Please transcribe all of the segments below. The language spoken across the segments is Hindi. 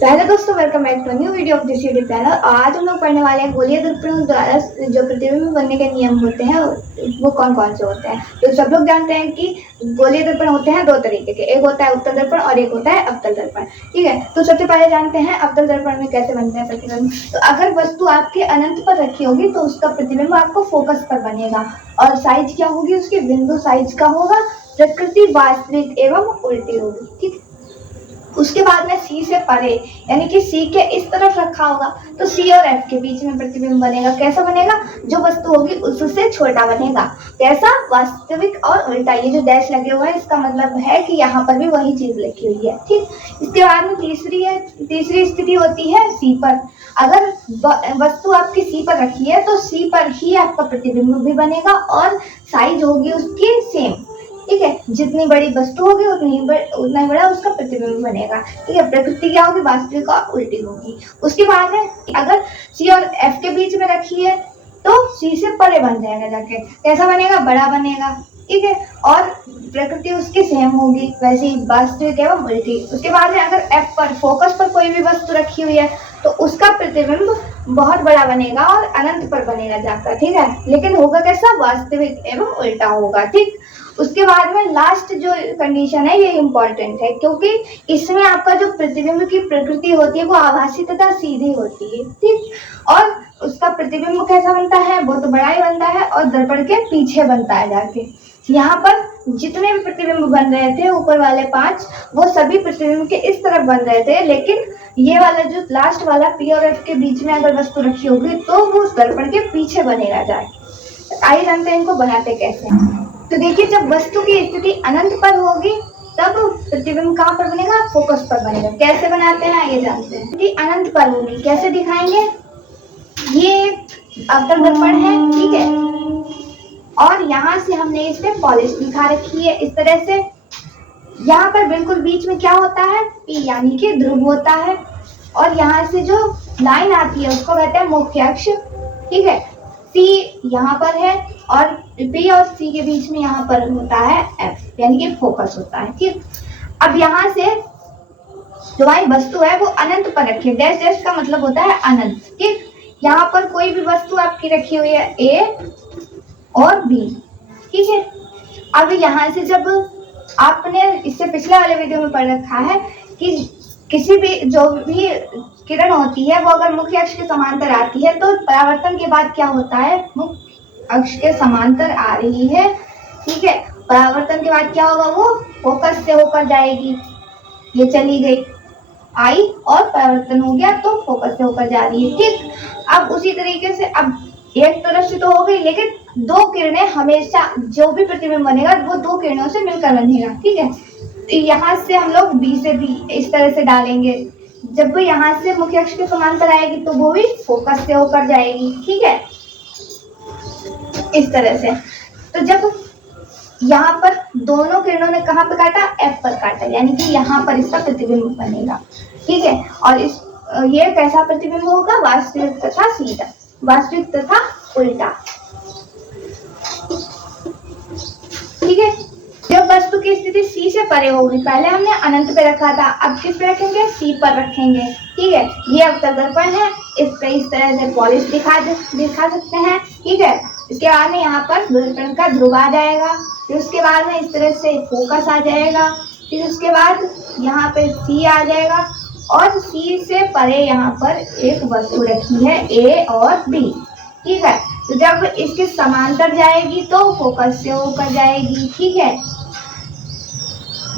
पहले दोस्तों welcome back to new video of this YouTube channel. आज हम लोग पढ़ने वाले हैं गोलीय दर्पणों द्वारा जो प्रतिबिंब बनने के नियम होते हैं वो कौन कौन से होते हैं। तो सब लोग जानते हैं कि गोलीय दर्पण होते हैं दो तरीके के, एक होता है उत्तल दर्पण और एक होता है अवतल दर्पण। ठीक है, तो सबसे पहले जानते हैं अवतल दर्पण में कैसे बनते हैं प्रतिबिंब। तो अगर वस्तु आपके अनंत पर रखी होगी तो उसका प्रतिबिंब आपको फोकस पर बनेगा और साइज क्या होगी, उसकी बिंदु साइज का होगा, प्रकृति वास्तविक एवं उल्टी होगी। ठीक, उसके बाद में सी से परे यानी कि सी के इस तरफ रखा होगा तो सी और एफ के बीच में प्रतिबिंब बनेगा। कैसा बनेगा? जो वस्तु होगी उससे छोटा बनेगा। कैसा? वास्तविक और उल्टा। ये जो डैश लगे हुए हैं इसका मतलब है कि यहाँ पर भी वही चीज लिखी हुई है। ठीक, इसके बाद में तीसरी स्थिति होती है सी पर। अगर वस्तु आपकी सी पर रखी है तो सी पर ही आपका प्रतिबिंब भी बनेगा और साइज होगी उसकी सेम। ठीक है, जितनी बड़ी वस्तु होगी उतना ही बड़ा उसका प्रतिबिंब बनेगा। ठीक है, प्रकृति क्या होगी? वास्तविक और उल्टी होगी। उसके बाद में अगर सी और एफ के बीच में रखी है तो सी से परे बन जाएगा जाके। कैसा बनेगा? बड़ा बनेगा। ठीक है, और प्रकृति उसकी सेम होगी, वैसे ही वास्तविक एवं उल्टी। उसके बाद में अगर एफ पर फोकस पर कोई भी वस्तु रखी हुई है तो उसका प्रतिबिंब बहुत बड़ा बनेगा और अनंत पर बनेगा जाकर। ठीक है, लेकिन होगा कैसा? वास्तविक एवं उल्टा होगा। ठीक, उसके बाद में लास्ट जो कंडीशन है ये इम्पोर्टेंट है क्योंकि इसमें आपका जो प्रतिबिंब की प्रकृति होती है वो आभासी तथा सीधी होती है। ठीक, और उसका प्रतिबिंब कैसा बनता है? वो तो बड़ा ही बनता है और दर्पण के पीछे बनता है जाके। यहाँ पर जितने भी प्रतिबिंब बन रहे थे ऊपर वाले 5 वो सभी प्रतिबिंब के इस तरफ बन रहे थे, लेकिन ये वाला जो लास्ट वाला पी और एफ के बीच में अगर वस्तु रखी होगी तो वो उस दर्पण के पीछे बनेगा जाके। आइए जानते हैं इनको बनाते कैसे। तो देखिए, जब वस्तु की स्थिति अनंत पर होगी तब प्रतिबिंब कहाँ पर बनेगा? फोकस पर बनेगा। कैसे बनाते हैं ये जानते हैं। स्थिति अनंत पर होगी, कैसे दिखाएंगे? ये अवतल दर्पण है, ठीक है, और यहाँ से हमने इस पे पॉलिश दिखा रखी है इस तरह से। यहाँ पर बिल्कुल बीच में क्या होता है? पी यानी कि ध्रुव होता है और यहाँ से जो लाइन आती है उसको कहते हैं मुख्य अक्ष। ठीक है, सी यहाँ पर है और पी और सी के बीच में यहाँ पर होता है एफ यानी कि फोकस होता है। ठीक, अब यहाँ से जो हमारी वस्तु है वो अनंत पर रखी है। डैश डैश का मतलब होता है अनंत। ठीक, यहाँ पर कोई भी वस्तु आपकी रखी हुई है ए और बी। ठीक है, अब यहाँ से जब आपने इससे पिछले वाले वीडियो में पढ़ रखा है कि किसी भी जो भी किरण होती है वो अगर मुख्य अक्ष के समांतर आती है तो परावर्तन के बाद क्या होता है? मुख्य अक्ष के समांतर आ रही है। ठीक है, परावर्तन के बाद क्या होगा? वो फोकस से होकर जाएगी। ये चली गई आई और परावर्तन हो गया तो फोकस से होकर जा रही है। ठीक, अब उसी तरीके से अब एक तरफ से तो हो गई, लेकिन दो किरणें हमेशा जो भी प्रतिबिंब बनेगा वो दो किरणों से मिलकर बनेगा। ठीक है, तो यहाँ से हम लोग बी से बी इस तरह से डालेंगे। जब वो यहाँ से मुख्य अक्ष के समांतर आएगी तो वो भी फोकस से होकर जाएगी। ठीक है, इस तरह से। तो जब यहाँ पर दोनों किरणों ने कहाँ पे काटा? एफ पर काटा, यानी कि यहाँ पर इसका प्रतिबिंब बनेगा। ठीक है, और ये कैसा प्रतिबिंब होगा? वास्तविक तथा सीधा, वास्तविक तथा उल्टा। ठीक है, जब वस्तु की स्थिति सी से परे होगी, पहले हमने अनंत पे रखा था, अब किस पे रखेंगे? सी पर रखेंगे। ठीक है, ये अवतल दर्पण है, इस पे इस तरह से पॉलिश दिखा सकते हैं। ठीक है, इसके बाद में यहाँ पर दर्पण का ध्रुव आ जाएगा, फिर उसके बाद में इस तरह से फोकस आ जाएगा, फिर उसके बाद यहाँ पे सी आ जाएगा और सी से परे यहाँ पर एक वस्तु रखी है ए और बी। ठीक है, तो जब इसके समांतर जाएगी तो फोकस से होकर जाएगी। ठीक है,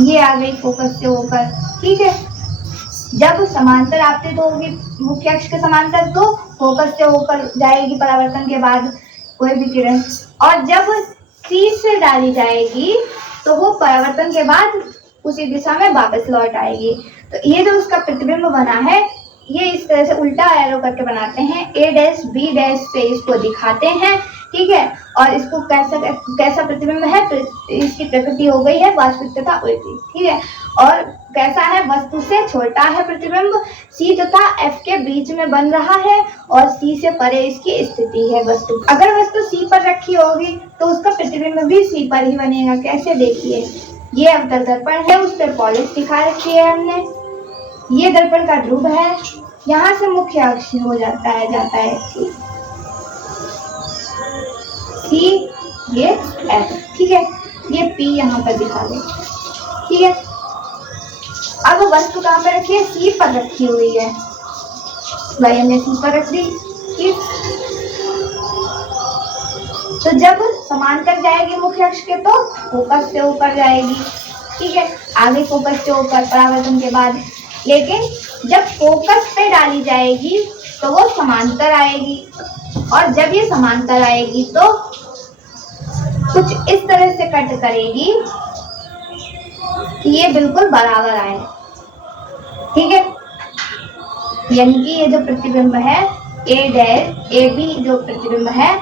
ये आ गई फोकस से होकर। ठीक है, जब समांतर आपतित होगी मुख्य अक्ष के समांतर तो फोकस से होकर जाएगी परावर्तन के बाद कोई भी किरण, और जब सी से डाली जाएगी तो वो परावर्तन के बाद उसी दिशा में वापस लौट आएगी। तो ये जो उसका प्रतिबिंब बना है ये इस तरह से उल्टा एरो करके बनाते हैं, ए डैश बी डैश से इसको दिखाते हैं। ठीक है, और इसको कैसा प्रतिबिंब है? इसकी प्रकृति हो गई है वास्तविक तथा उल्टी। ठीक है, और कैसा है? वस्तु से छोटा है प्रतिबिंब, सी तथा एफ के बीच में बन रहा है और सी से परे इसकी स्थिति है वस्तु। अगर वस्तु सी पर रखी होगी तो उसका प्रतिबिंब भी सी पर ही बनेगा। कैसे? देखिए, ये अवतल दर्पण है, उस पर पॉलिश दिखा रखी है हमने। ये दर्पण का ध्रुव है, यहाँ से मुख्य अक्ष हो जाता है सी, ये एफ, ठीक है। ये पी यहाँ पर दिखा दे, ठीक है। अब वस्तु कहाँ पर रखी है? सी पर रखी हुई है, भाई हमने सी पर रख दी, ठीक। तो जब समांतर जाएगी मुख्य अक्ष के तो फोकस से ऊपर जाएगी, ठीक है। आगे फोकस से ऊपर परावर्तन के बाद, लेकिन जब फोकस पे डाली जाएगी तो वो समांतर आएगी, और जब ये समांतर आएगी तो कुछ इस तरह से कट करेगी कि ये बिल्कुल बराबर आए, ठीक है। यानी कि ये जो प्रतिबिंब है ए डैश ए बी जो प्रतिबिंब है,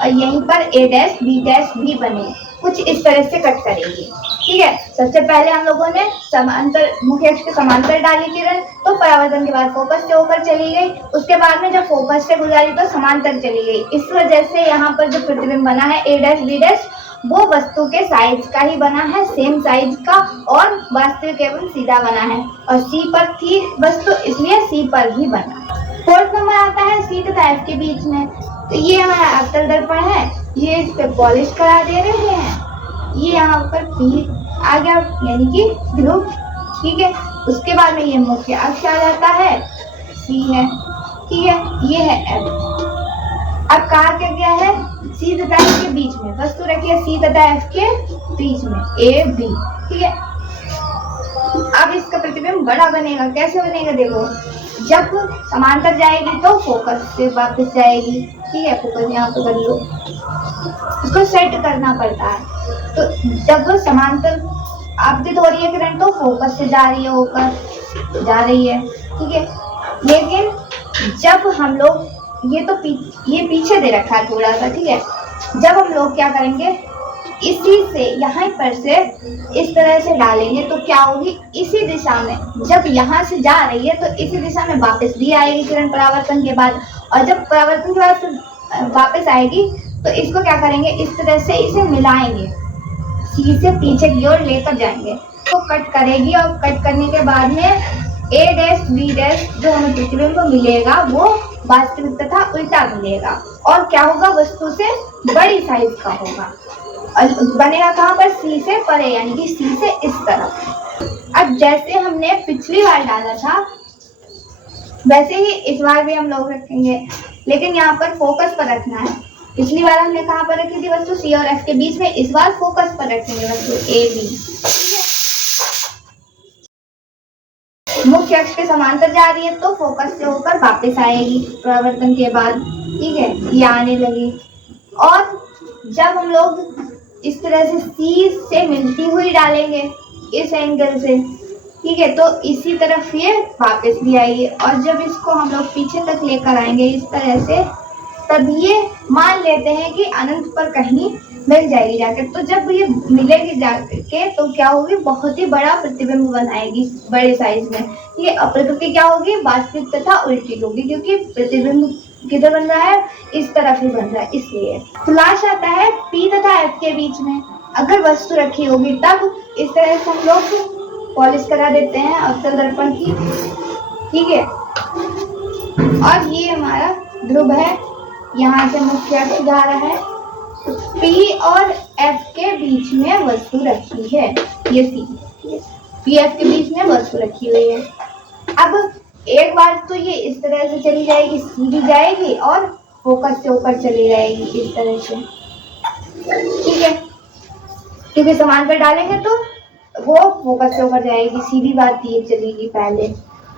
और यहीं पर ए डैश भी बने, कुछ इस तरह से कट करेगी, ठीक है। सबसे पहले हम लोगों ने समांतर मुख्य अक्ष के समांतर डाली किरण, तो परावर्तन के बाद फोकस से ऊपर चली गई, उसके बाद में जब फोकस से गुजारी तो समांतर चली गई। इस वजह से यहाँ पर जो प्रतिबिंब बना है ए डैश बी डैश, वो वस्तु के साइज का ही बना है, सेम साइज का, और वास्तविक एवं सीधा बना है, और सी पर थी वस्तु इसलिए सी पर ही बना। फोर्थ नंबर आता है सी तथा एफ के बीच में। तो ये हमारा अवतल दर्पण है, ये इस पे पॉलिश करा दे रहे हैं, ये यहाँ पर पी आ गया यानी कि ध्रुव, ठीक है। उसके बाद में ये मुख्य अक्ष आ जाता है, सी है, ठीक है। ये है एफ। अब कहा क्या है? सी तथा एफ के बीच में वस्तु रखी है, सी तथा एफ के बीच में ए बी, ठीक है। अब इसका प्रतिबिंब बड़ा बनेगा, कैसे बनेगा? देखो, जब समांतर जाएगी तो फोकस से वापस जाएगी, ठीक है। फोकस यहाँ पे कर लो, इसको सेट करना पड़ता है। तो जब समांतर आपतित हो रही है किरण तो फोकस से जा रही है, होकर जा रही है, ठीक है। लेकिन जब हम लोग ये तो ये पीछे दे रखा है थोड़ा सा, ठीक है। जब हम लोग क्या करेंगे, इसी से यहाँ पर से इस तरह से डालेंगे तो क्या होगी, इसी दिशा में, जब यहाँ से जा रही है तो इसी दिशा में वापस भी आएगी किरण परावर्तन के बाद, और जब परावर्तन के बाद वापस आएगी तो इसको क्या करेंगे, इस तरह से इसे मिलाएंगे, सी से पीछे की ओर लेकर जाएंगे, तो कट करेगी, और कट करने के बाद में ए डैश बी डैश जो हमें प्रतिबिंब मिलेगा वो वास्तविक तथा उल्टा मिलेगा, और क्या होगा, वस्तु से बड़ी साइज का होगा, और बनेगा कहाँ पर? सी से परे, यानी कि सी से इस तरफ। अब जैसे हमने पिछली बार डाला था वैसे ही इस बार भी हम लोग रखेंगे, लेकिन यहाँ पर फोकस पर रखना है। पिछली बार हमने कहाँ पर रखी थी वस्तु? सी और एफ के बीच में, इस बार फोकस पर रखेंगे वस्तु ए बी, ठीक है। मुख्य अक्ष के समांतर जा रही है तो फोकस से होकर वापस आएगी परावर्तन के बाद, ठीक है। ये आने लगी, और जब हम लोग इस तरह से सी से मिलती हुई डालेंगे इस एंगल से, ठीक है, तो इसी तरफ ये वापस भी आएगी, और जब इसको हम लोग पीछे तक लेकर आएंगे इस तरह से, तब ये मान लेते हैं कि अनंत पर कहीं मिल जाएगी जाकर। तो जब ये मिलेगी जाके तो क्या होगी, बहुत ही बड़ा प्रतिबिंब बनाएगी बड़े साइज में। ये प्रकृति क्या होगी, वास्तविक तथा उल्टी होगी, क्योंकि प्रतिबिंब किधर बन रहा है, इस तरफ ही बन रहा है, इसलिए। तो लास्ट आता है पी तथा एफ के बीच में। अगर वस्तु रखी होगी तब इस तरह से हम लोग पॉलिश करा देते हैं अवतल दर्पण की, ठीक है। और ये हमारा ध्रुव है, यहाँ से मुख्य अक्ष जा रहा है, पी और एफ के बीच में वस्तु रखी है, ये सी, पी एफ के बीच में वस्तु रखी हुई है। अब एक बार तो ये इस तरह से चली जाएगी, सी भी जाएगी और फोकस से ऊपर चली जाएगी इस तरह से, ठीक है, क्योंकि समांतर डालेंगे तो वो फोकस से ऊपर जाएगी, सीधी बात ये चलेगी पहले।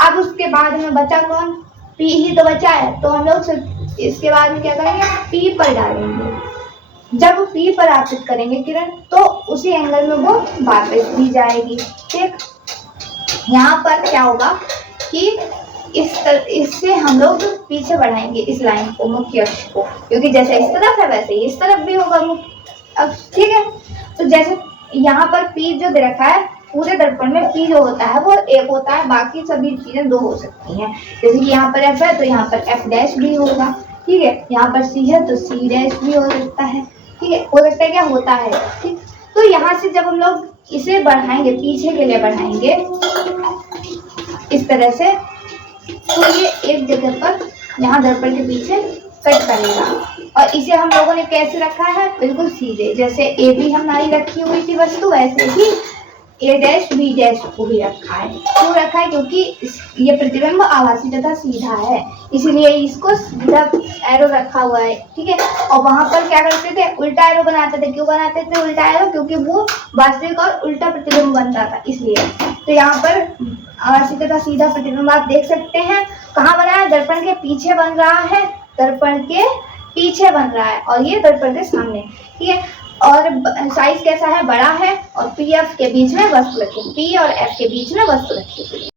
अब उसके बाद में बचा कौन, पी ही तो बचा है, तो हम लोग इसके बाद में क्या करेंगे, पी पर डालेंगे। जब पी पर आपतित करेंगे किरण तो उसी एंगल में वो वापस भी जाएगी, ठीक। यहाँ पर क्या होगा कि इससे हम लोग पीछे बढ़ाएंगे इस लाइन को, मुख्य अक्ष को, क्योंकि जैसे इस तरफ है वैसे ही इस तरफ भी होगा मुख्य अक्ष, ठीक है। तो जैसे यहाँ पर पी जो दे रखा है, पूरे दर्पण में पी जो होता है वो एक होता है, बाकी सभी चीजें दो हो सकती हैं। जैसे कि यहाँ पर एफ है तो यहाँ पर एफ डैश भी होगा, ठीक है। यहाँ पर सी है तो सी डैश भी हो सकता है, ठीक है, हो सकता है, क्या होता है, ठीक। तो यहाँ से जब हम लोग इसे बढ़ाएंगे, पीछे के लिए बढ़ाएंगे, इस तरह से। तो ये एक जगह पर यहाँ दर्पण के पीछे कट करेगा। और इसे हम लोगों ने कैसे रखा है, बिल्कुल सीधे, जैसे ए बी हमारी रखी हुई थी वस्तु, वैसे ही ए डैश बी डैश को भी रखा है। क्यों रखा है, क्योंकि ये प्रतिबिंब आभासी तथा सीधा है, इसीलिए इसको सीधा एरो रखा हुआ है, ठीक है। और वहां पर क्या करते थे, उल्टा एरो बनाते थे। क्यों बनाते थे उल्टा एरो, क्योंकि वो वास्तविक और उल्टा प्रतिबिंब बनता था, इसलिए। तो यहाँ पर आभासी तथा सीधा प्रतिबिंब आप देख सकते हैं। कहाँ बना है, दर्पण के पीछे बन रहा है, दर्पण के पीछे बन रहा है, और ये दर्पण के सामने, ठीक है। और साइज कैसा है, बड़ा है, और पी एफ के बीच में वस्तु रखी, पी और एफ के बीच में वस्तु रखी हुई है।